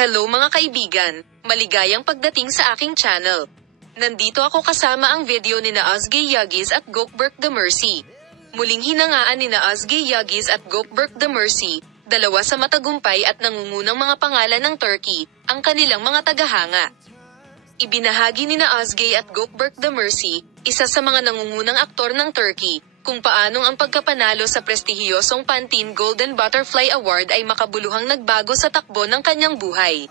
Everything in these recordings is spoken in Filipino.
Hello mga kaibigan, maligayang pagdating sa aking channel. Nandito ako kasama ang video ni na Özge Yağız at Gökberk Demirci. Muling hinangaan ni na Özge Yağız at Gökberk Demirci, dalawa sa matagumpay at nangungunang mga pangalan ng Turkey, ang kanilang mga tagahanga. Ibinahagi ni na Özge at Gökberk Demirci, isa sa mga nangungunang aktor ng Turkey, kung paanong ang pagkapanalo sa prestihiyosong Pantene Golden Butterfly Award ay makabuluhang nagbago sa takbo ng kanyang buhay.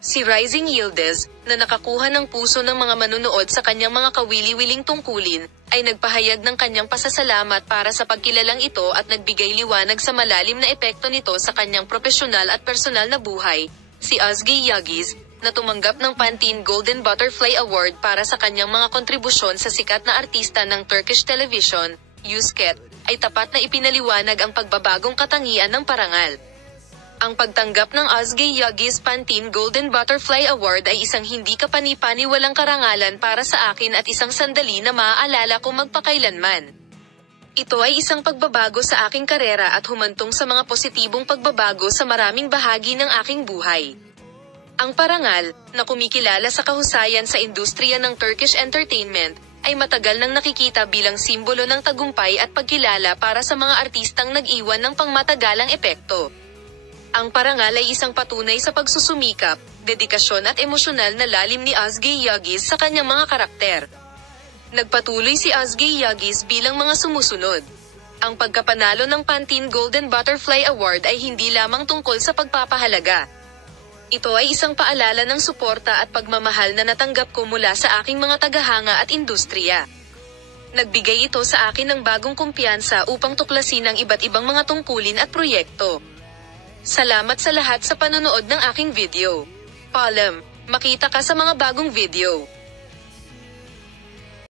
Si Rising Yıldız, na nakakuha ng puso ng mga manunood sa kanyang mga kawili-wiling tungkulin, ay nagpahayag ng kanyang pasasalamat para sa pagkilalang ito at nagbigay liwanag sa malalim na epekto nito sa kanyang profesional at personal na buhay. Si Özge Yağız, na tumanggap ng Pantene Golden Butterfly Award para sa kanyang mga kontribusyon sa sikat na artista ng Turkish television, Yusket, ay tapat na ipinaliwanag ang pagbabagong katangian ng parangal. Ang pagtanggap ng Özge Yağız Pantene Golden Butterfly Award ay isang hindi kapani-paniwalang karangalan para sa akin at isang sandali na maaalala ko magpakailanman. Ito ay isang pagbabago sa aking karera at humantong sa mga positibong pagbabago sa maraming bahagi ng aking buhay. Ang parangal, na kumikilala sa kahusayan sa industriya ng Turkish entertainment, ay matagal nang nakikita bilang simbolo ng tagumpay at pagkilala para sa mga artistang nag-iwan ng pangmatagalang epekto. Ang parangal ay isang patunay sa pagsusumikap, dedikasyon at emosyonal na lalim ni Özge Yağız sa kanyang mga karakter. Nagpatuloy si Özge Yağız bilang mga sumusunod. Ang pagkapanalo ng Pantene Golden Butterfly Award ay hindi lamang tungkol sa pagpapahalaga. Ito ay isang paalala ng suporta at pagmamahal na natanggap ko mula sa aking mga tagahanga at industriya. Nagbigay ito sa akin ng bagong kumpiyansa upang tuklasin ang iba't ibang mga tungkulin at proyekto. Salamat sa lahat sa panonood ng aking video. Paalam, makita ka sa mga bagong video.